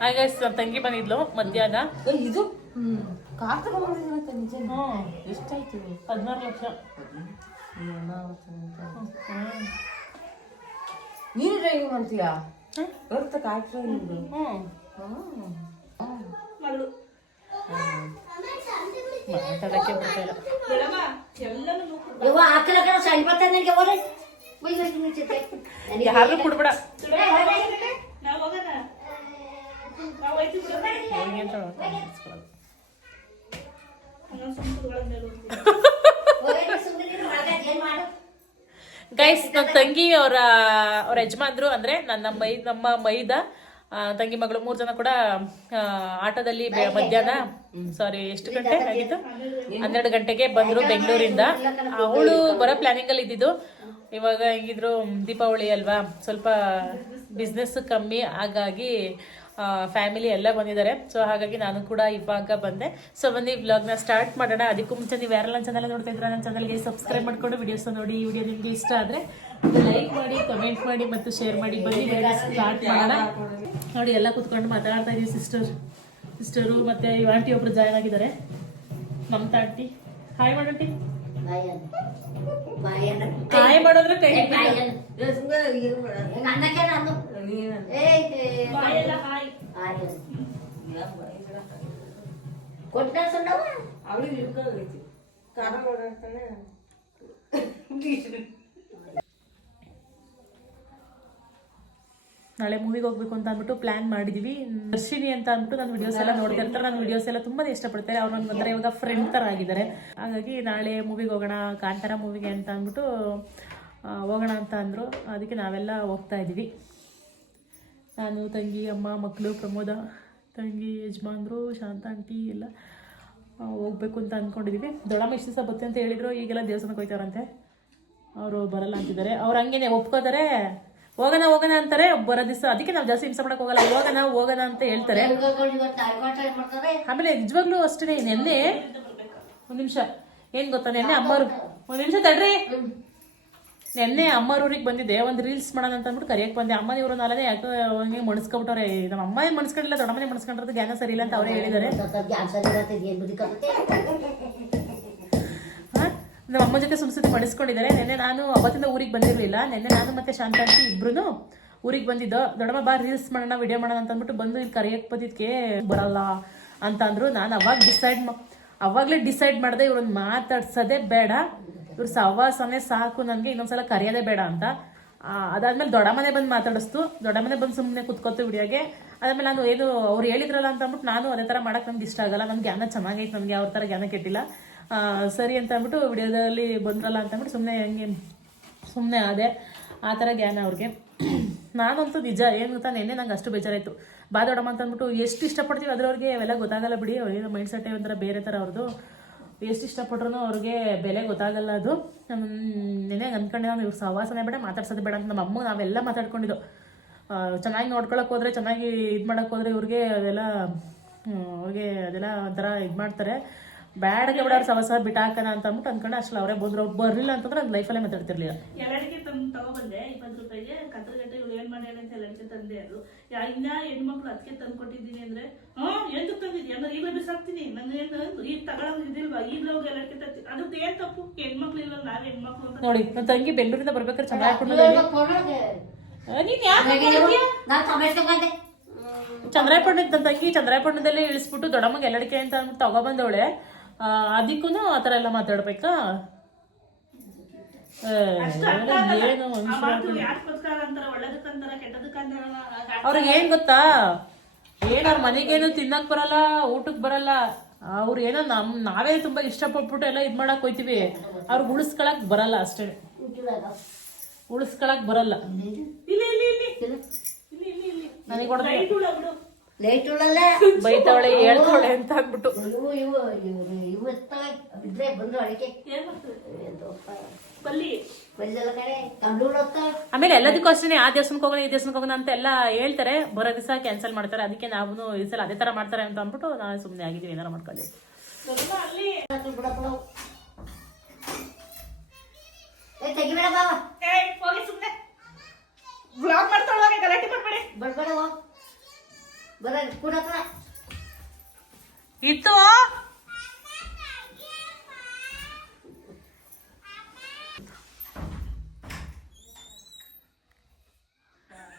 ಹಾಗೆ ನಮ್ಮ ತಂಗಿ ಬಂದಿದ್ಲು ಮಧ್ಯಾಹ್ನ. ಇದು? ಕಾರ್ ನಿಜ ಹ್ಞೂ ಎಷ್ಟಾಯ್ತು ಹದಿನಾರು ಲಕ್ಷ. ನೀನು ಡ್ರೈವಿಂಗ್ ಮಾಡ್ತೀಯಾ? ಬರುತ್ತೆ ಕಾರ್ ಡ್ರೈವಿಂಗ್ ಹ್ಞೂ ಮಾತಾಡಕ್ಕೆ ಬರ್ತಾ ಇಲ್ಲ. ಯವ್ವ ಗೈಸ್ ನನ್ನ ತಂಗಿ ಅವರ ಅವ್ರ ಯಜಮಾನ್ರು ಅಂದ್ರೆ ನನ್ನ ಮೈ ನಮ್ಮ ಮೈದ ತಂಗಿ ಮಗಳು ಮೂರ್ ಜನ ಕೂಡ ಆಟೋದಲ್ಲಿ ಮಧ್ಯಾಹ್ನ ಸಾರಿ ಎಷ್ಟು ಗಂಟೆ? ಆಗಿತ್ತು ಹನ್ನೆರಡು. ಗಂಟೆಗೆ ಬಂದ್ರು ಬೆಂಗಳೂರಿಂದ. ಅವಳು ಬರೋ ಪ್ಲಾನಿಂಗ್ ಅಲ್ಲಿ ಇದ್ದಿದ್ದು. ಇವಾಗ ಹೆಂಗಿದ್ರು ದೀಪಾವಳಿ ಅಲ್ವಾ? ಸ್ವಲ್ಪ ಬಿಸ್ನೆಸ್ ಕಮ್ಮಿ ಹಾಗಾಗಿ ಫ್ಯಾಮಿಲಿ ಎಲ್ಲ ಬಂದಿದ್ದಾರೆ. ಸೊ ಹಾಗಾಗಿ ನಾನು ಕೂಡ ಇವಾಗ ಬಂದೆ. ಸೊ ಬನ್ನಿ ವ್ಲಾಗ್ನ ಸ್ಟಾರ್ಟ್ ಮಾಡೋಣ. ಅದಕ್ಕೂ ಮುಂಚೆ ನೀವು ಯಾರೆಲ್ಲ ನನ್ನ ಚಾನಲ್ ನೋಡ್ತಾ ಇದ್ರೆ ನನ್ನ ಚಾನಲ್ಗೆ ಸಬ್ಸ್ಕ್ರೈಬ್ ಮಾಡ್ಕೊಂಡು ವಿಡಿಯೋಸ್ ನೋಡಿ ಈ ವಿಡಿಯೋ ನಿಮಗೆ ಇಷ್ಟ ಆದರೆ ಲೈಕ್ ಮಾಡಿ ಕಮೆಂಟ್ ಮಾಡಿ ಮತ್ತು ಶೇರ್ ಮಾಡಿ. ಬನ್ನಿ ಸ್ಟಾರ್ಟ್ ಮಾಡೋಣ. ನೋಡಿ ಎಲ್ಲ ಕೂತ್ಕೊಂಡು ಮಾತಾಡ್ತಾ ಇದೀವಿ ಸಿಸ್ಟರ್ ಸಿಸ್ಟರು ಮತ್ತು ಈ ಆಂಟಿ ಒಬ್ಬರು ಜಾಯ್ನ್ ಆಗಿದ್ದಾರೆ. ಮಮತಾ ಆಂಟಿ ಹಾಯ್ ಮಾಡಂಟಿ ಹಾಯ್ ಮಾಡಿದ್ರೆ ಕೈ ಹಾಯ್ ನಾಳೆ ಮೂವಿಗೆ ಹೋಗ್ಬೇಕು ಅಂತ ಅಂದ್ಬಿಟ್ಟು ಪ್ಲಾನ್ ಮಾಡಿದೀವಿ. ದರ್ಶಿನಿ ಅಂತ ಅಂದ್ಬಿಟ್ಟು ನನ್ನ ವಿಡಿಯೋಸ್ ಎಲ್ಲ ನೋಡ್ತಾ ಇರ್ತಾರೆ. ನನ್ನ ವಿಡಿಯೋಸ್ ಎಲ್ಲ ತುಂಬಾ ಇಷ್ಟಪಡ್ತಾರೆ. ಅವ್ರು ನನ್ನ ಒಂಥರ ಇವಾಗ ಫ್ರೆಂಡ್ ತರ ಆಗಿದ್ದಾರೆ. ಹಾಗಾಗಿ ನಾಳೆ ಮೂವಿಗೆ ಹೋಗೋಣ, ಕಾಂತಾರ ಮೂವಿಗೆ ಅಂತ ಅಂದ್ಬಿಟ್ಟು ಹೋಗೋಣ ಅಂತ ಅಂದರು. ಅದಕ್ಕೆ ನಾವೆಲ್ಲ ಹೋಗ್ತಾ ಇದೀವಿ ನಾನು, ತಂಗಿ, ಅಮ್ಮ ಮಕ್ಕಳು ಪ್ರಮೋದ, ತಂಗಿ, ಯಜಮಾನ್ರು, ಶಾಂತ, ಆಂಟಿ ಎಲ್ಲ ಹೋಗ್ಬೇಕು ಅಂತ ಅಂದ್ಕೊಂಡಿದ್ದೀವಿ ದೊಡ್ಡಮ್ಮ ಇಷ್ಟು ದಿವಸ ಬತ್ತೆ ಅಂತ ಹೇಳಿದ್ರು, ಈಗೆಲ್ಲ ದೇವಸ್ಥಾನಕ್ಕೆ ಹೋಗ್ತಾರಂತೆ ಅವರು ಬರಲ್ಲ ಅಂತಿದ್ದಾರೆ. ಅವ್ರು ಹಂಗೇನೆ ಒಪ್ಕೋತಾರೆ, ಹೋಗೋಣ ಹೋಗೋಣ ಅಂತಾರೆ, ಬರೋ ದಿವಸ. ಅದಕ್ಕೆ ನಾವು ಜಾಸ್ತಿ ಹಿಂಸೆ ಮಾಡಕ್ ಹೋಗಲ್ಲ. ಹೋಗೋಣ ಹೋಗೋಣ ಅಂತ ಹೇಳ್ತಾರೆ. ಆಮೇಲೆ ನಿಜವಾಗ್ಲೂ ಅಷ್ಟೇ ನೆನ್ನೆ, ಒಂದ್ ನಿಮಿಷ. ಏನ್ ಗೊತ್ತಾ, ನೆನ್ನೆ ಅಮ್ಮರು ಒಂದ್ ನಿಮಿಷ ತಡ್ರಿ. ನೆನ್ನೆ ಅಮ್ಮರೂರಿಗೆ ಬಂದಿದ್ದೆ, ಒಂದು ರೀಲ್ಸ್ ಮಾಡೋಣ ಅಂತ ಅಂದ್ಬಿಟ್ಟು ಕರಿಯಕ್ಕೆ ಬಂದೆ. ಅಮ್ಮ ಇವರು ನಾಳೆ ಯಾಕೋ ಹಂಗೆ ಮಣಸ್ಕೊಬಿಟ್ಟವ್ರೆ ನಮ್ಮ ಅಮ್ಮ ಏನು ಮಣಸ್ಕೊಂಡಿಲ್ಲ ದೊಡ್ಡಮ್ಮನೆ ಮಣಸ್ಕೊಂಡಿರೋದು ಜ್ಞಾನ ಸರಿ ಇಲ್ಲ ಅಂತ ಅವರೇ ಹೇಳಿದ್ದಾರೆ? ನಮ್ಮ ಅಮ್ಮ ಜೊತೆ ಸುಮ್ ಸುದ್ದಿ ಮಾಡಿಸ್ಕೊಂಡಿದ್ದಾರೆ. ನೆನ್ನೆ ನಾನು ಅವತ್ತಿಂದ ಊರಿಗೆ ಬಂದಿರಲಿಲ್ಲ. ನೆನ್ನೆ ನಾನು ಮತ್ತೆ ಶಾಂತಾಂತಿ ಇಬ್ರು ಊರಿಗೆ ಬಂದಿದ್ದೋ. ದೊಡ್ಡಮ್ಮ, ಬಾ, ರೀಲ್ಸ್ ಮಾಡೋಣ, ವಿಡಿಯೋ ಮಾಡೋಣ ಅಂತ ಅಂದ್ಬಿಟ್ಟು ಬಂದು ಇಲ್ಲಿ ಕರೆಯಕ್ ಬಂದಿದ್ಕೆ, ಬರಲ್ಲ ಅಂತ ಅಂದ್ರು. ನಾನು ಅವಾಗ ಡಿಸೈಡ್ ಅವಾಗಲೇ ಡಿಸೈಡ್ ಮಾಡಿದೆ, ಇವ್ರನ್ನ ಮಾತಾಡ್ಸೋದೇ ಬೇಡ. ಇವ್ರ ಸಹವಾಸನೇ ಸಾಕು ನನಗೆ ಇನ್ನೊಂದ್ಸಲ ಕರೆಯೋದೇ ಬೇಡ ಅಂತ. ಅದಾದ್ಮೇಲೆ ದೊಡ್ಡ ಮನೆ ಬಂದು ಮಾತಾಡಿಸ್ತು. ದೊಡ್ಡ ಮನೆ ಬಂದು ಸುಮ್ಮನೆ ಕುತ್ಕೋತು ವಿಡಿಯೋಗೆ ಅದಾದ್ಮೇಲೆ ನಾನು ಏನು, ಅವ್ರು ಹೇಳಿದ್ರಲ್ಲ ಅಂತ ಅಂದ್ಬಿಟ್ಟು ನಾನು ಅದೇ ಥರ ಮಾಡೋಕೆ ನಮ್ಗೆ ಇಷ್ಟ ಆಗಲ್ಲ. ನನ್ನ ಜ್ಞಾನ ಚೆನ್ನಾಗೈತೆ ನನಗೆ ಅವ್ರ ಥರ ಜ್ಞಾನ ಕೆಟ್ಟಿಲ್ಲ. ಸರಿ ಅಂತ ಅಂದ್ಬಿಟ್ಟು ವಿಡಿಯೋದಲ್ಲಿ ಬಂದ್ರಲ್ಲ ಅಂತ ಅಂದ್ಬಿಟ್ಟು ಸುಮ್ಮನೆ ಹಂಗೆ ಸುಮ್ಮನೆ ಆದೆ. ಆ ಥರ ಜ್ಞಾನ ಅವ್ರಿಗೆ. ನಾನಂತೂ ನಿಜ, ಏನು ಗೊತ್ತಾ, ನೆನ್ನೆ ನಂಗೆ ಅಷ್ಟು ಬೇಜಾರಾಯಿತು. ಬಾ ದೊಡ್ಡಮ್ಮ ಅಂತ ಅಂದ್ಬಿಟ್ಟು, ಎಷ್ಟು ಇಷ್ಟಪಡ್ತೀವಿ ಅದ್ರವ್ರಿಗೆ, ಅವೆಲ್ಲ ಗೊತ್ತಾಗಲ್ಲ ಬಿಡಿ. ಅವ್ರಿಗೆ ಮೈಂಡ್ ಸೆಟ್ ಒಂಥರ ಬೇರೆ ಥರ ಅವ್ರದ್ದು. ಎಷ್ಟು ಇಷ್ಟಪಟ್ರು ಅವ್ರಿಗೆ ಬೆಲೆ ಗೊತ್ತಾಗಲ್ಲ ಅದು. ನೆನೆ ಅಂದ್ಕೊಂಡೆ ನಾನು ಇವ್ರು ಸಹವಾಸನೆ ಬೇಡ, ಮಾತಾಡ್ಸೋದು ಬೇಡ ಅಂತ ನಮ್ಮ ಅಮ್ಮ ನಾವೆಲ್ಲ ಮಾತಾಡ್ಕೊಂಡಿದ್ದು. ಚೆನ್ನಾಗಿ ನೋಡ್ಕೊಳಕ್ ಹೋದ್ರೆ, ಚೆನ್ನಾಗಿ ಇದು ಮಾಡೋಕ್ಕೆ ಹೋದ್ರೆ ಇವ್ರಿಗೆ ಅದೆಲ್ಲ ಅವ್ರಿಗೆ ಅದೆಲ್ಲ ಒಂಥರ ಇದು ಮಾಡ್ತಾರೆ. ಬ್ಯಾಡಗೆ ಬಿಡೋರು ಸವಸ ಬಿಟ್ಟಾಕನ ಅಂತ ಅಂದ್ಬಿಟ್ಟು ಅನ್ಕೊಂಡು ಅಷ್ಟು ಅವರೇ ಬಂದ್ರು. ಅವ್ರು ಬರ್ಲಿಲ್ಲ ಅಂತಂದ್ರೆ ಅದು ಲೈಫಲ್ಲೇ ಮಾತಾಡ್ತಿರ್ಲಿಲ್ಲ ಎಲ್ಲರಿಗೆ ತಮ್ಮ ತಗೊಬಂದೆ ಇಪ್ಪತ್ತು ರೂಪಾಯಿಗೆ. ಕತ್ತರ ಗಂಟೆ ಇವಳು ಏನ್ ಮಾಡ್ಯಾಳ ಅಂತ ಎಲ್ಲರಿಗೆ ತಂದೆ ಅದು. ಯಾ ಇನ್ನ ಹೆಣ್ಮಕ್ಳು ಅದಕ್ಕೆ ತಂದು ಕೊಟ್ಟಿದ್ದೀನಿ ಅಂದ್ರೆ ಹಾ ಎಂದು ತಂದಿದ್ದೀನಿ ಅಂದ್ರೆ ಈಗಲೇ ಬಿಸಾಕ್ತೀನಿ. ನಂಗೆ ಏನು ಈಗ ತಗೊಳೋದು ಇದಿಲ್ವಾ? ಈಗಲೇ ಹೋಗಿ ಎಲ್ಲರಿಗೆ ತರ್ತೀನಿ ಅದ್ರದ್ದು ಏನ್ ತಪ್ಪು? ಹೆಣ್ಮಕ್ಳು ಇಲ್ಲ ನಾವು ಹೆಣ್ಮಕ್ಳು ಅಂತ ನೋಡಿ ನನ್ನ ತಂಗಿ ಬೆಂಗಳೂರಿಂದ ಬರ್ಬೇಕಾದ್ರೆ ನೀನ್ ಯಾಕೆ ನಾನು? ಸಮಸ್ಯೆ ಬಂದೆ ಚಂದ್ರಾಯಪಟ್ಟಣ ನನ್ನ ತಂಗಿ ಚಂದ್ರಾಯಪಟ್ಟಣದಲ್ಲೇ ಇಳಿಸ್ಬಿಟ್ಟು ದೊಡ್ಡಮ್ಮಗೆ ಎಲ್ಲಡಿಕೆ ಅಂತ ಅಂದ್ಬಿಟ್ಟು ತಗೊಬಂದವಳೆ ಅದಕ್ಕೂ ಆ ಥರ ಎಲ್ಲ ಮಾತಾಡ್ಬೇಕಾ? ಏನು ಅವ್ರಿಗೆ ಏನ್ ಗೊತ್ತಾ? ಏನ್ ಅವ್ರ ಮನೆಗೇನು ತಿನ್ನಕ್ ಬರಲ್ಲ ಊಟಕ್ ಬರಲ್ಲ. ಅವ್ರು ಏನೋ ನಮ್ ನಾವೇ ತುಂಬಾ ಇಷ್ಟಪಟ್ಬಿಟ್ಟು ಎಲ್ಲ ಇದ್ ಮಾಡಕ್ ಹೋಯ್ತಿವಿ. ಅವ್ರಿಗೆ ಉಳಿಸ್ಕೊಳಕ್ ಬರಲ್ಲ ಅಷ್ಟೇ. ಉಳಿಸ್ಕೊಳಕ್ ಬರಲ್ಲ. ನನಗೆ ಬೈತಾವಳೆ ಹೇಳ್ತಾವಳೆ ಅಂತ ಅಂದ್ಬಿಟ್ಟು. ಇವು ಇವು ಇವು ಇವು ಇರ್ತವೆ. ಇದ್ರೆ ಬಂದು ಅಡಿಕೆ. ಏನ್ ಮಾಡ್ತದೆ ಬಲ್ಲಿ ಬೆಳೆದಲ್ಲ ಕಡೆ ಕಂಡು ಹೋಗ್ತಾವೆ. ಆಮೇಲೆ ಎಲ್ಲದಕ್ಕೂ ಅಷ್ಟೇ ಆ ದೇವಸ್ಥಾನಕ್ಕೆ ಹೋಗೋಣ ಈ ದೇವಸ್ಥಾನಕ್ಕೆ ಹೋಗೋಣ ಅಂತ ಎಲ್ಲ ಹೇಳ್ತಾರೆ. ಬರೋ ದಿವಸ ಕ್ಯಾನ್ಸಲ್ ಮಾಡ್ತಾರೆ. ಅದಕ್ಕೆ ನಾವು ಈ ಸಲ ಅದೇ ತರ ಮಾಡ್ತಾರೆ ಅಂತ ಅಂದ್ಬಿಟ್ಟು ನಾವು ಸುಮ್ಮನೆ ಆಗಿದ್ದೀವಿ ಏನಾರ ಮಾಡ್ಕೊಳ್ಳಿ. ಬಿಡಪ್ಪ. ತೆಗಿಬೇಡ ಬಾವ ಹೋಗಿ ಮಾಡ್ತಾಳೆ ಗಲಾಟೆ ಮಾಡ್ಬೇಡಿ. ಬರ್ಬೇಡ ಬರ ಕೂಡಕ್ಕ ಇತ್ತು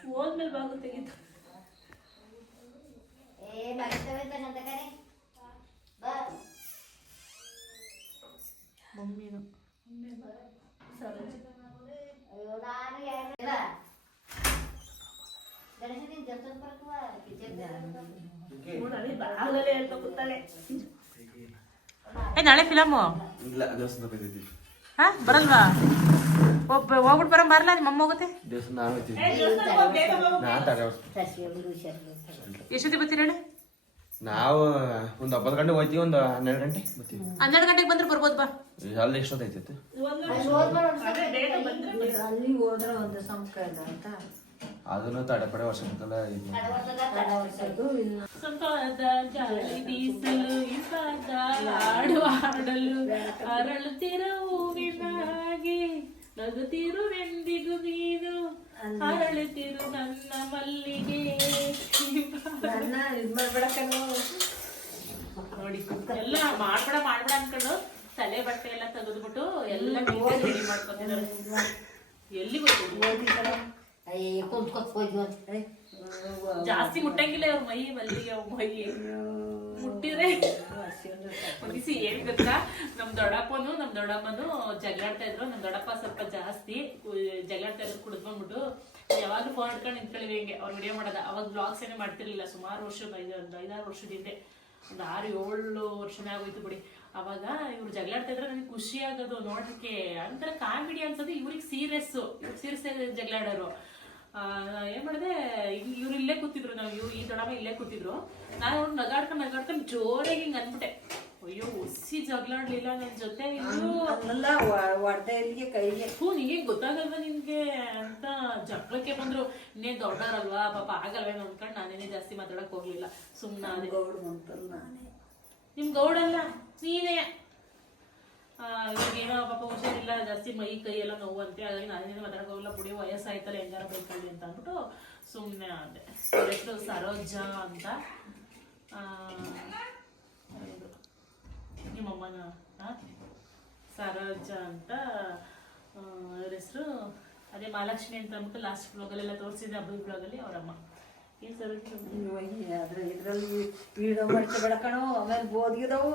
ಹೋದ್ಮೇಲೆ ಬಾಗು ತೆಗಿತು ಏ ನಾಳೆ ಫಿಲಮು ಇಲ್ಲ ದೇವಸ್ಥಾನ ಹೋಗ್ತಿದ್ವಿ ಹಾ ಬರಲ್ವಾ? ಒಬ್ಬ ಹೋಗ್ಬಿಟ್ಟು ಬರೋ ಬರಲ್ಲ ನಿಮ್ಮ ಅಮ್ಮ ಹೋಗುತ್ತೆ? ದೇವಸ್ಥಾನ ನಾನು ಹೋಗ್ತಿದ್ವಿ ದೇವಸ್ಥಾನಕ್ಕೆ ತಡೆ ಎಷ್ಟೊತ್ತಿಗೆ ಬರ್ತೀರಿ ಹೇಳಿ? ನಾವು ಒಂದು ಒಂಬತ್ತು ಗಂಟೆಗೆ ಹೋಗ್ತೀವಿ ಒಂದು ಹನ್ನೆರಡು ಗಂಟೆ ಬರ್ತೀವಿ. ಹನ್ನೆರಡು ಗಂಟೆಗೆ ಬಂದ್ರೆ ಬರ್ಬೋದು ಬಾ. ಅಲ್ಲಿ ಎಷ್ಟೊತ್ತೈತಿ ಒಂದು ಅದೇ ಬೇಗ ಬಂದ್ರೆ ಅಲ್ಲಿ ಹೋದ್ರೆ ಒಂದು ಸಂಸ್ಕಾರ ಇಲ್ಲ ಅಂತ ಅದನ್ನು ತಡೆ ಪಡೆ ಹಾಡಲು ಅರಳುತ್ತಿರ ಹೂವಿನಾಗಿ ನಗುತ್ತಿರುವೆಂದಿಗೂ ನೀನು ಅರಳುತ್ತಿರು ನನ್ನ ಮಲ್ಲಿಗೆ. ನೋಡಿ ಎಲ್ಲ ಮಾಡ್ಬೇಡ ಮಾಡ್ಬೇಡ ಅನ್ಕೊಂಡು ತಲೆ ಬಟ್ಟೆ ಎಲ್ಲ ತೆಗೆದ್ಬಿಟ್ಟು ಎಲ್ಲ ರೆಡಿ ಮಾಡ್ಕೊತಿದ್ದಾರೆ. ಎಲ್ಲಿ ಗೊತ್ತಿಲ್ಲ ಅಯ್ಯ ಕುಂತ್ ಕುಂತ್ ಹೋಯ್ತು ಜಾಸ್ತಿ ಮುಟ್ಟಂಗಿಲ್ಲ ಇವ್ರ ಮೈ ಮಲ್ಲಿಗೆ ಮೈ. ಮುಟ್ಟಿದ್ರೆ ಮುಗಿಸಿ ಏನ್ ಗೊತ್ತಾ? ನಮ್ ದೊಡ್ಡಪ್ಪನು, ನಮ್ ದೊಡ್ಡಮ್ಮನು ಜಗಳಾಡ್ತಾ ಇದ್ರು. ನಮ್ ದೊಡ್ಡಪ್ಪ ಸ್ವಲ್ಪ ಜಾಸ್ತಿ ಜಗಳಾಡ್ತಾ ಇದ್ರು, ಕುಡಿದ್ ಬಂದ್ಬಿಟ್ಟು ಯಾವಾಗ್ಲೂ ಫೋನ್ ಹಿಡ್ಕೊಂಡು ನಿಂತ್ಕೊಳ್ಳಿ ಹೆಂಗೆ? ಅವ್ರು ವಿಡಿಯೋ ಮಾಡದ ಅವಾಗ ಬ್ಲಾಗ್ಸ್ ಏನೇ ಮಾಡ್ತಿರ್ಲಿಲ್ಲ. ಸುಮಾರು ವರ್ಷ ಐದಾರು ವರ್ಷದ ಹಿಂದೆ. ಒಂದು ಆರು ಏಳು ವರ್ಷನೇ ಆಗೋಯ್ತು ಬಿಡಿ. ಅವಾಗ ಇವ್ರು ಜಗಳಾಡ್ತಾ ಇದ್ರೆ ನನಗೆ ಖುಷಿ ಆಗೋದು ನೋಡೋದಕ್ಕೆ ಒಂಥರ ಕಾಮಿಡಿ ಅನ್ಸೋದು. ಇವ್ರಿಗೆ ಸೀರಿಯಸ್ ಇವ್ರು ಸೀರಿಯಸ್ ಜಗಳಾಡೋರು ಏನ್ ಮಾಡಿದೆ? ನಾವು ಈ ದೊಡಮ್ಮ ಇಲ್ಲೇ ಕೂತಿದ್ರು. ನಾನು ಅವ್ರು ನಗಾಡ್ಕೊಂಡು ನಗಾಡ್ಕೊಂಡು ಜೋರಾಗಿ ಹಿಂಗ್ ಅನ್ಬಿಟ್ಟೆ ಅಯ್ಯೋ ಹುಸಿ ಜಗಳಾಡ್ಲಿಲ್ಲ ನನ್ ಜೊತೆ ಇಲ್ಲಿಗೆ ಕೈಗೆ. ಹೂ ನಿಂಗೆ ಗೊತ್ತಾಗಲ್ವಾ ನಿನ್ಗೆ ಅಂತ ಜಗಳಕ್ಕೆ ಬಂದ್ರು. ಇನ್ನೇ ದೊಡ್ಡವರಲ್ವಾ ಪಾಪ ಆಗಲ್ವೇನೋ ಅನ್ಕೊಂಡು ನಾನೇನೇ ಜಾಸ್ತಿ ಮಾತಾಡಕ್ ಹೋಗ್ಲಿಲ್ಲ. ಸುಮ್ಮನೆ ಗೌಡ್ರು ಅಂತಂದು ನಾನೇ. ನಿಮ್ ಗೌಡಲ್ಲ ನೀನೇ. ಇವಾಗೇನೋ ಪಾಪ ಹುಷಾರಿಲ್ಲ ಜಾಸ್ತಿ ಮೈ ಕೈ ಎಲ್ಲ ನೋವು ಅಂತೆ ಹಾಗಾಗಿ ನಾನೇನು ಮಾತಾಡಕ್ ಹೋಗಲ್ಲ ಪುಡಿ ವಯಸ್ಸಾಯ್ತಲ್ಲ ಹೆಂಗಾರ ಬೈಕೊಳ್ಳಿ ಅಂತ ಅಂದ್ಬಿಟ್ಟು ಸುಮ್ಮನೆ ಆದೆ. ಹೆಸರು ಸರೋಜ ಅಂತ. ನಿಮ್ಮ ಅಮ್ಮನ ನಿಮ್ಮಮ್ಮನ? ಸರೋಜ ಅಂತ. ಅವ್ರ ಹೆಸರು ಅದೇ ಮಹಾಲಕ್ಷ್ಮಿ ಅಂತ ಅಂದ್ಬಿಟ್ಟು ಲಾಸ್ಟ್ ಬ್ಲಾಗಲ್ಲೆಲ್ಲ ತೋರಿಸಿದ್ದೆ ಹಬ್ಬದ ಬ್ಲಾಗಲ್ಲಿ ಅವರಮ್ಮ ಏನು ಸರೋಜ? ಅದ್ರ ಇದರಲ್ಲಿ ವೀಡಿಯೋ ಮಾಡ್ಕೋಬೇಡ ಬೆಳಕಣೋ ಆಮೇಲೆ ಬೋದ್ಗಿದವು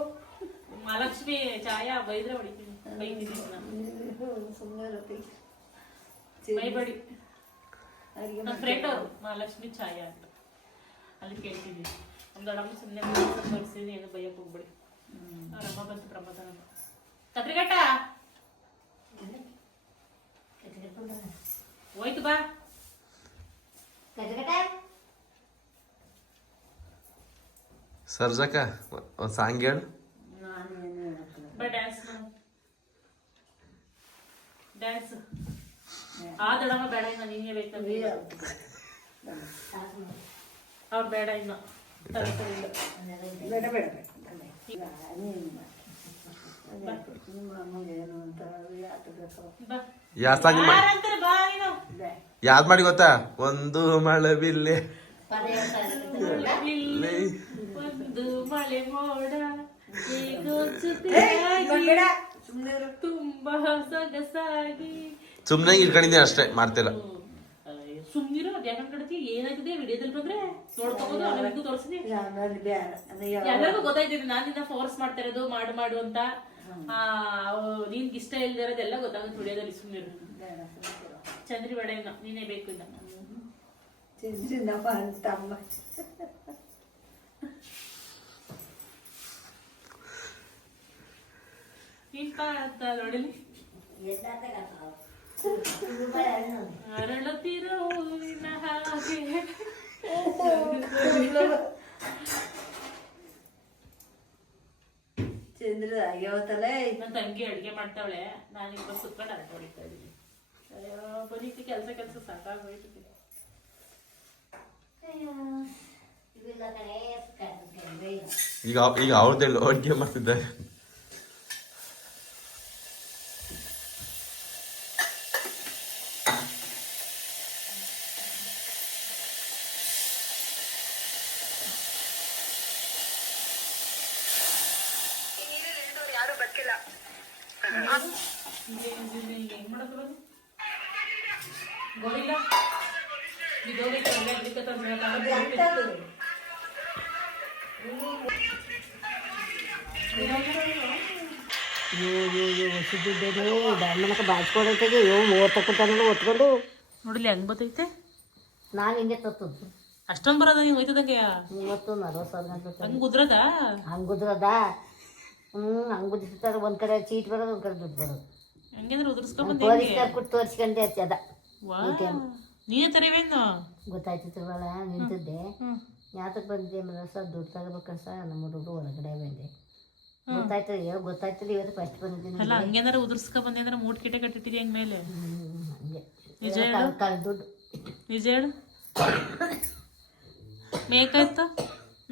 ಮಹಾಲಕ್ಷ್ಮಿ ಛಾಯಾ ಬೈದ್ರೆ ಹೊಡಿತೀನಿ. ಬೈತೀನಿ ನಾನು ಸುಮ್ಮನೆ ಇರತ್ತೆ. ಬೈಬೇಡಿ. ಅಡಿಗೆ ನನ್ನ ಫ್ರೆಂಡ್ ಅವರು ಮಹಾಲಕ್ಷ್ಮಿ ಛಾಯ ಅಂತ. ಅಲ್ಲಿ ಕೇಳ್ತೀನಿ ನಮ್ಮ ದೊಡ್ಡಮ್ಮ ಸುಮ್ಮನೆ ಬರ್ಸಿದ್ದೀನಿ ಏನು ಬೈಯಕ್ಕೆ ಹೋಗ್ಬೇಡಿ. ಅವ್ರಮ್ಮ ಬಂತು ಪ್ರಮೋದನ ಕತ್ರಿಗಟ್ಟ ಹೋಯ್ತು ಬಾ. ಸರ್ಜಕ ಒಂದು ಸಾಂಗ್ ಹೇಳು. ಡ್ಯಾನ್ಸ್ ಡ್ಯಾನ್ಸ್ ಆ ದೊಡ್ಡಮ್ಮ ಬೇಡ ಇನ್ನ ನೀನೇ ಬೇಕಂದ್ರೆ ಅವ್ರು ಬೇಡ ಇನ್ನು. ಬೇಡ. ಬೇಡ ಯಾವ್ದು ಮಾಡಿ. ಗೊತ್ತಾ? ಒಂದು ಮೋಡ. ತುಂಬಾ ಸೊಗಸಾಗಿ. ಸುಮ್ಮನೆ ಇಟ್ಕೊಂಡಿದ್ದೀನಿ ಅಷ್ಟೇ ಮಾಡ್ತಿಲ್ಲ. ಸುಮ್ನಿರೋ ಅದ್ಯಾಕಂಡ್ ಕಡತಿ ಏನಾಗಿದೆ ವಿಡಿಯೋದಲ್ಲಿ ಬಂದ್ರೆ ನೋಡ್ಕೋಬಹುದು ಎಲ್ಲರಿಗೂ ಗೊತ್ತಾಯ್ತಿದೆ ನಾನು ನಿನ್ನ ಫೋರ್ಸ್ ಮಾಡ್ತಾ ಇರೋದು ಮಾಡು ಮಾಡು ಅಂತ. ಆ ಅವ್- ನಿನ್ಗೆ ಇಷ್ಟ ಇಲ್ದೇ ಇರೋದೆಲ್ಲ ಗೊತ್ತಾಗುತ್ತೆ ವಿಡಿಯೋದಲ್ಲಿ ಸುಮ್ನಿರು. ಇರು. ಚಂದ್ರಿ ಬೇಡ ಇನ್ನ ನೀನೇ ಬೇಕು ಇನ್ನ. ಅಮ್ಮ ನೋಡಿ ಅಂತ ನೋಡಲಿ ಅರಳುತ್ತಿರೋ ಹಾಗೆ. ಚಂದ್ರ ಆಗ್ಯಾವತ್ತಲ್ಲ ನನ್ನ ತಂಗಿ ಅಡ್ಗೆ ಮಾಡ್ತಾವಳೆ. ನಾನು ಇಬ್ಬರು ಸುತ್ಕೊಂಡು ಆಟ ಹೊಡಿತಾ ಇದ್ದೀನಿ. ಅಯ್ಯೋ ಬರೀತಿ ಕೆಲಸ ಕೆಲಸ ಸಾಕಾಗೋಯ್ತು ಈಗ ಈಗ ಅವ್ರದ್ದೆಲ್ಲ ಅಡುಗೆ ಮಾಡ್ತಿದ್ದಾರೆ ಹೆಂಗ್ ಮಾಡೋದು ಇವಾಗ? ಗೋರಿಲ್ಲ ಇದು ಹೋಗೈತೆ, ಬಾಚ್ಕೊಡೈತೆಗೆ ಮೂವತ್ತು ಕೊಟ್ಟಾನ ಒತ್ಕೊಂಡು ನೋಡಿಲಿ ಹೆಂಗ್ ಬತ್ತೈತೆ ನಾನು ಹಿಂಗೆ ತತ್ತದ್ದು ಅಷ್ಟೊಂದು ಬರೋದ ನೀವು ಹೋಯ್ತದಂಗೆ? ಮೂವತ್ತು ನಲ್ವತ್ತು ಸಾವಿರ ಹಂಗ್ ಉದ್ರದ? ಹ್ಞೂ ಹಂಗೆ ಒಂದು ಕಡೆ ಚೀಟ್ ಬರೋದು ಒಂದು ಕಡೆ ದುಡ್ಡು ಬರೋದು. ಹಂಗಂದ್ರೆ ಉದುರ್ಸ್ಕೊಂಡ್ ಕೊಟ್ಟು ತೋರಿಸ್ಕೊಂಡೆ ಅದ. ನೀನೇ ತರಿವೇನು ಗೊತ್ತಾಯ್ತಿತ್ರವಲ್ಲ ನಿಂತಿದ್ದೆ. ಯಾತಕ್ಕೆ ಬಂದಿದ್ದೆ ಮೇಲೆ ಸರ್ ದುಡ್ಡು ತಗೋಬೇಕಂತ ಸರ್ ನಮ್ಮ ಹುಡುಗರು ಹೊರಗಡೆ ಬಂದೆ. ಗೊತ್ತಾಯ್ತು ಅಯ್ಯೋ ಗೊತ್ತಾಯ್ತದೆ ಇವತ್ತು ಫಸ್ಟ್ ಬಂದಿದ್ದೀನಿ ಅಲ್ಲ ಹಂಗೇನಾರ ಉದುರ್ಸ್ಕೊ ಬಂದೆ ಅಂದ್ರೆ ಮೂಟ್ ಕಿಟ ಕಟ್ಟಿಟ್ಟಿದ್ಯ ಹೆಂಗ್ ಮೇಲೆ? ಹಂಗೆ. ನಿಜ ದುಡ್ಡು. ನಿಜ ಹೇಳು. ಮೇಕೆತ್ತು?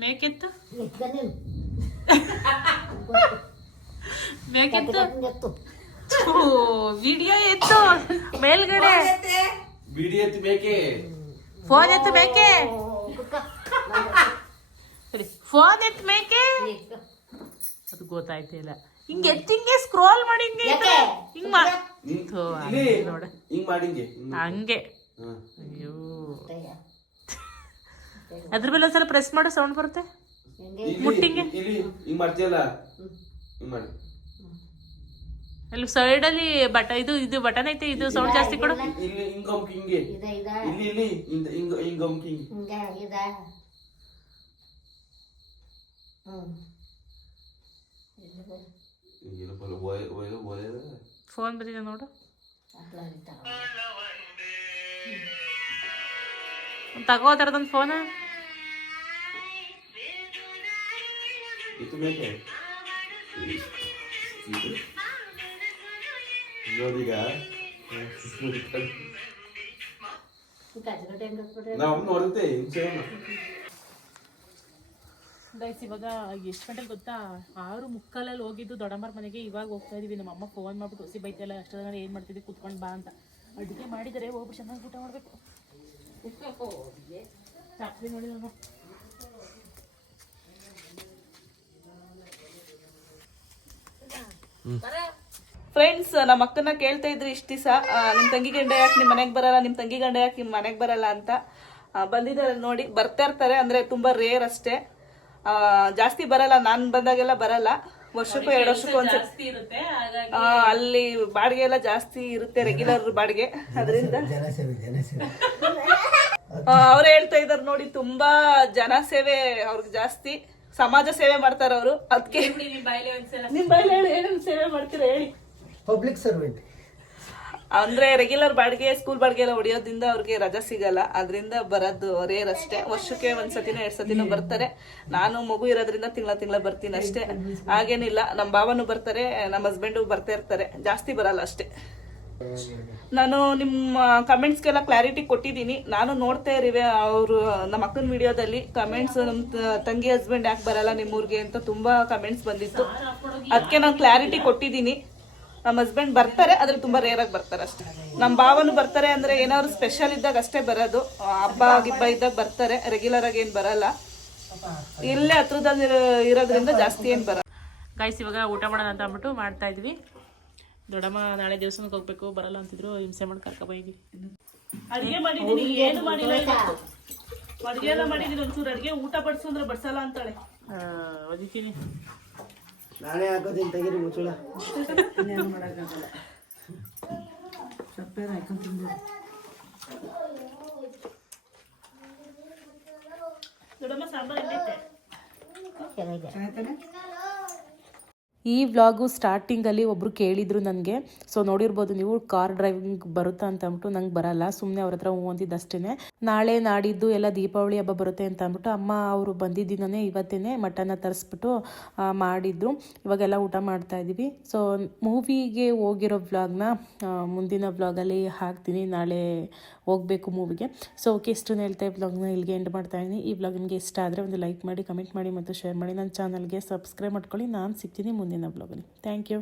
ಮೇಕೆತ್ತು? ಮೇಕೆತ್ತು? ವಿಡಿಯೋ ಎತ್ತು. ಮೇಲ್ಗಡೆ. ಬಿಡಿ ಎತ್ತು ಬೇಕೆ? ಫೋನ್ ಎತ್ತು ಬೇಕೆ? ಕುಕ್ಕ. ಫೋನ್ ಎತ್ತು ಬೇಕೆ? ಅದು ಗೊತ್ತಾಯ್ತಿಲ್ಲ. ಹಿಂಗೆ ಎತ್ತಿಂಗೆ ಸ್ಕ್ರೋಲ್ ಮಾಡಿ ಹಿಂಗೆ? ಹಿಂಗ್ ಮಾ ನೋಡ. ಹಿಂಗ್ ಮಾಡಿಂಗೆ ಹಂಗೆ ಅಯ್ಯೋ. ಅಯ್ಯ. ಅದ್ರ ಮೇಲೆ ಒಂದ್ಸಲ ಪ್ರೆಸ್ ಮಾಡೋ ಸೌಂಡ್ ಬರುತ್ತೆ? ಮುಟ್ಟಿಂಗೆ? ಇಲ್ಲಿ ಹಿಂಗ್ ಮಾಡ್ತೀಯಲ್ಲ? ಹಿಂಗ್ ಮಾಡಿ. ಅಲ್ಲಿ ಸೈಡ್ ಅಲ್ಲಿ ಬಟ ಇದು ಇದು ಬಟನ್ ಐತೆ ಇದು ಸೌಂಡ್ ಜಾಸ್ತಿ ಕೊಡು. ಇಲ್ಲಿ ಕಿಂಗ್. ಇದ ಇದ. ಇಲ್ಲಿ ಇಲ್ಲಿ ಹಿಂಗ್ ಹಿಂಗೆ ಇದ ಫೋನ್ ಬಂದಿದೆ ನೋಡು. ತಗೋ ತರದೊಂದು ಫೋನ್ ಇದು ಬೇಕೆ? ನೋಡೀಗ ನಾವು ನೋಡುತ್ತೆ ಗೈಸ್ ಇವಾಗ ಎಷ್ಟು ಗಂಟೆಗೆ ಗೊತ್ತಾ? ಆರು ಮುಕ್ಕಾಲಲ್ಲಿ ಹೋಗಿದ್ದು ದೊಡ್ಡಮ್ಮರ ಮನೆಗೆ ಇವಾಗ ಹೋಗ್ತಾ ಇದೀವಿ. ನಮ್ಮ ಅಮ್ಮ ಫೋನ್ ಮಾಡ್ಬಿಟ್ಟು ಹೊಸಿ ಬೈತಲ್ಲ ಅಷ್ಟೊಂದು ಏನು ಮಾಡ್ತಿದ್ವಿ ಕುತ್ಕೊಂಡು ಬಾ ಅಂತ. ಅಡುಗೆ ಮಾಡಿದರೆ ಹೋಗ್ಬಿಟ್ಟು ಚೆನ್ನಾಗಿ ಊಟ ಮಾಡಬೇಕು. ಚಾಕ್ರಿ ನೋಡಿ ನಾನು. ಫ್ರೆಂಡ್ಸ್ ನಮ್ಮ ಅಕ್ಕನ ಕೇಳ್ತಾ ಇದ್ರು ಇಷ್ಟು ದಿವಸ. ನಿಮ್ಮ ತಂಗಿ ಗಂಡ ಯಾಕೆ ನಿಮ್ಮ ಮನೆಗೆ ಬರಲ್ಲ? ನಿಮ್ಮ ತಂಗಿ ಗಂಡ ಯಾಕೆ ನಿಮ್ಮ ಮನೆಗೆ ಬರಲ್ಲ ಅಂತ. ಬಂದಿದ್ದಾರೆ ನೋಡಿ. ಬರ್ತಾ ಇರ್ತಾರೆ ಅಂದ್ರೆ ತುಂಬಾ ರೇರ್ ಅಷ್ಟೇ. ಆ, ಜಾಸ್ತಿ ಬರಲ್ಲ. ನಾನು ಬಂದಾಗೆಲ್ಲ ಬರಲ್ಲ. ವರ್ಷಕ್ಕೂ ಎರಡು ವರ್ಷಕ್ಕೂ ಒಂದ್ಸತಿ ಜಾಸ್ತಿ ಇರುತ್ತೆ ಹಾಗಾಗಿ ಅಲ್ಲಿ ಬಾಡಿಗೆ ಎಲ್ಲ ಜಾಸ್ತಿ ಇರುತ್ತೆ ರೆಗ್ಯುಲರ್ ಬಾಡಿಗೆ. ಅದರಿಂದ. ಅವ್ರು ಹೇಳ್ತಾ ಇದಾರೆ ನೋಡಿ ತುಂಬಾ ಜನ ಸೇವೆ ಅವ್ರಿಗೆ ಜಾಸ್ತಿ. ಸಮಾಜ ಸೇವೆ ಮಾಡ್ತಾರ ಅವರು ಅದಕ್ಕೆ ಬಾಯಲ್ಲಿ ನಿಮ್ ಹೇಳಿ ಏನೇನು ಸೇವೆ ಮಾಡ್ತೀರಾ ಹೇಳಿ. ಪಬ್ಲಿಕ್ ಸರ್ವೆಂಟ್ ಅಂದ್ರೆ ರೆಗ್ಯುಲರ್ ಬಾಡಿಗೆ ಸ್ಕೂಲ್ ಬಾಡಿಗೆ ಎಲ್ಲ ಹೊಡಿಯೋದ್ರಿಂದ ಅವ್ರಿಗೆ ರಜಾ ಸಿಗಲ್ಲ. ಅದರಿಂದ ಬರೋದು ರೇರ್ ಅಷ್ಟೇ. ವರ್ಷಕ್ಕೆ ಒಂದ್ ಸತಿನೋ ಎರಡ್ ಸತಿನೋ ಬರ್ತಾರೆ. ನಾನು ಮಗು ಇರೋದ್ರಿಂದ ತಿಂಗಳ ತಿಂಗಳ ಬರ್ತೀನಿ ಅಷ್ಟೇ. ಹಾಗೇನಿಲ್ಲ. ನಮ್ಮ ಭಾವನೂ ಬರ್ತಾರೆ ನಮ್ಮ ಹಸ್ಬೆಂಡು ಬರ್ತಾ ಇರ್ತಾರೆ. ಜಾಸ್ತಿ ಬರಲ್ಲ ಅಷ್ಟೇ. ನಾನು ನಿಮ್ಮ ಕಮೆಂಟ್ಸ್ಗೆಲ್ಲ ಕ್ಲಾರಿಟಿ ಕೊಟ್ಟಿದ್ದೀನಿ. ನಾನು ನೋಡ್ತಾ ಇರಿವೆ ಅವರು, ನಮ್ಮ ಅಕ್ಕನ ವಿಡಿಯೋದಲ್ಲಿ ಕಮೆಂಟ್ಸ್ ನಮ್ಮ ತಂಗಿ ಹಸ್ಬೆಂಡ್ ಯಾಕೆ ಬರಲ್ಲ ನಿಮ್ಮೂರಿಗೆ ಅಂತ ತುಂಬಾ ಕಮೆಂಟ್ಸ್ ಬಂದಿತ್ತು. ಅದಕ್ಕೆ ನಾನು ಕ್ಲಾರಿಟಿ ಕೊಟ್ಟಿದ್ದೀನಿ. ನಮ್ಮ ಹಸ್ಬೆಂಡ್ ಬರ್ತಾರೆ ಆದ್ರೆ ತುಂಬಾ ರೇರ್ ಆಗಿ ಬರ್ತಾರೆ ಅಷ್ಟೇ. ನಮ್ಮ ಭಾವನು ಬರ್ತಾರೆ ಅಂದ್ರೆ ಏನಾದ್ರು ಸ್ಪೆಷಲ್ ಇದ್ದಾಗ ಅಷ್ಟೇ ಬರೋದು. ಹಬ್ಬ ಗಿಬ್ಬ ಇದ್ದಾಗ ಬರ್ತಾರೆ ರೆಗ್ಯುಲರ್ ಆಗಿ ಏನ್ ಬರಲ್ಲ. ಇಲ್ಲೇ ಹತ್ರದಲ್ಲಿ ಇರೋ- ಇರೋದ್ರಿಂದ ಜಾಸ್ತಿ ಏನ್ ಬರ ಗಾಯ್ಸ್ ಇವಾಗ ಊಟ ಮಾಡೋಣ ಅಂತ ಅಂದ್ಬಿಟ್ಟು ಮಾಡ್ತಾ ಇದ್ವಿ. ದೊಡ್ಡಮ್ಮ ನಾಳೆ ದೇವಸ್ಥಾನಕ್ಕೆ ಹೋಗ್ಬೇಕು ಬರಲ್ಲ ಅಂತಿದ್ರು ಹಿಂಸೆ ಮಾಡಿ ಕರ್ಕೊ ಬಂದಿದ್ವಿ ಅಡಿಗೆ ಮಾಡಿದೀನಿ ಏನು ಮಾಡಿಲ್ಲ ಅಡಿಗೆ ಎಲ್ಲ ಮಾಡಿದೀನಿ ಒಂಚೂರು ಅಡಿಗೆ ಊಟ ಬಡಿಸು ಅಂದ್ರೆ ಬಡಿಸಲ್ಲ ಅಂತಾಳೆ. ಒದಿತೀನಿ ನಾನೇ ಹಾಕೋತೀನಿ ತೆಗೀರಿ ಮುಚ್ಚಳ. ದೊಡ್ಡಮ್ಮ ಸಾಂಬಾರ್ ಹೆಂಗೈತೆ? ಚೆನ್ನಾಗಿದೆ. ಈ ವ್ಲಾಗು ಸ್ಟಾರ್ಟಿಂಗಲ್ಲಿ ಒಬ್ಬರು ಕೇಳಿದರು ನನಗೆ. ಸೊ ನೋಡಿರ್ಬೋದು ನೀವು ಕಾರ್ ಡ್ರೈವಿಂಗ್ ಬರುತ್ತಾ ಅಂತ ಅಂದ್ಬಿಟ್ಟು ನಂಗೆ ಬರಲ್ಲ. ಸುಮ್ಮನೆ ಅವ್ರ ಹತ್ರ ಹ್ಞೂ ಅಂತಿದ್ದಷ್ಟೇ ನಾಳೆ ನಾಡಿದ್ದು ಎಲ್ಲ ದೀಪಾವಳಿ ಹಬ್ಬ ಬರುತ್ತೆ ಅಂತ ಅಂದ್ಬಿಟ್ಟು ಅಮ್ಮ ಅವರು ಬಂದಿದ್ದಿನೇ ಇವತ್ತೇ ಮಟನ್ನ ತರಿಸ್ಬಿಟ್ಟು ಮಾಡಿದ್ರು. ಇವಾಗೆಲ್ಲ ಊಟ ಮಾಡ್ತಾ ಇದ್ದೀವಿ ಸೊ ಮೂವಿಗೆ ಹೋಗಿರೋ ವ್ಲಾಗ್ನ ಮುಂದಿನ ವ್ಲಾಗಲ್ಲಿ ಹಾಕ್ತೀನಿ. ನಾಳೆ ಹೋಗಬೇಕು ಮೂವಿಗೆ ಸೊ ಓಕೆ ಇಷ್ಟು ಹೇಳ್ತಾ ವ್ಲಾಗ್ನ ಇಲ್ಲಿಗೆ ಎಂಡ್ ಮಾಡ್ತಾ ಇದ್ದೀನಿ ಈ ವ್ಲಾಗ್ ನಿಮಗೆ ಇಷ್ಟ ಆದರೆ ಒಂದು ಲೈಕ್ ಮಾಡಿ ಕಮೆಂಟ್ ಮಾಡಿ ಮತ್ತು ಶೇರ್ ಮಾಡಿ. ನನ್ನ ಚಾನಲ್ಗೆ ಸಬ್ಸ್ಕ್ರೈಬ್ ಮಾಡ್ಕೊಳ್ಳಿ. ನಾನು ಸಿಗ್ತೀನಿ ಮುಂದಿನ ವ್ಲಾಗಲ್ಲಿ ಥ್ಯಾಂಕ್ ಯು